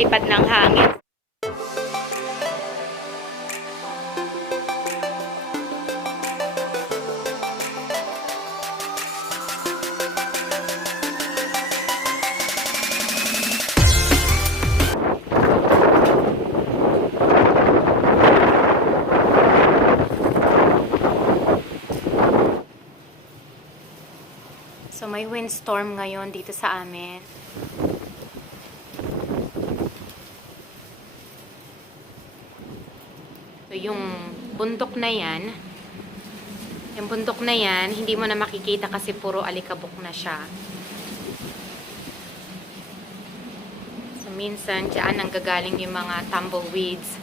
inilipad ng hangin. So, may windstorm ngayon dito sa amin. So, yung bundok na yan, hindi mo na makikita kasi puro alikabok na siya. So, minsan, dyan nanggagaling yung mga tumbleweeds.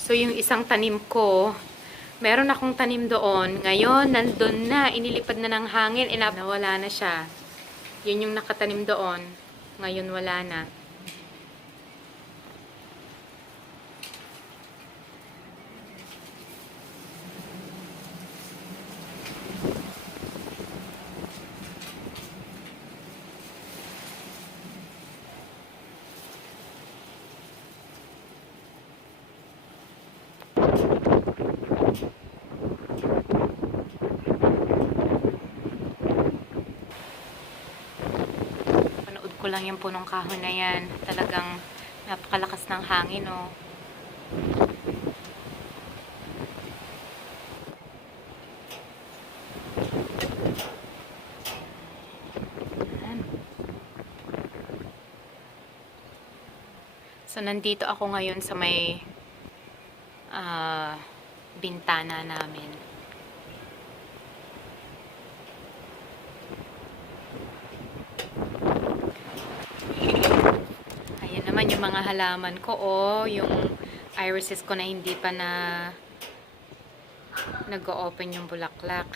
So, yung isang tanim ko, meron akong tanim doon. Ngayon, nandun na. Inilipad na ng hangin. Nawala na siya. Yun yung nakatanim doon. Ngayon, wala na. Ko lang yung punong kahon na yan. Talagang napakalakas ng hangin, oh. So, nandito ako ngayon sa may bintana namin. Ayan naman yung mga halaman ko, oh. Yung irises ko na hindi pa na nag-o-open yung bulaklak.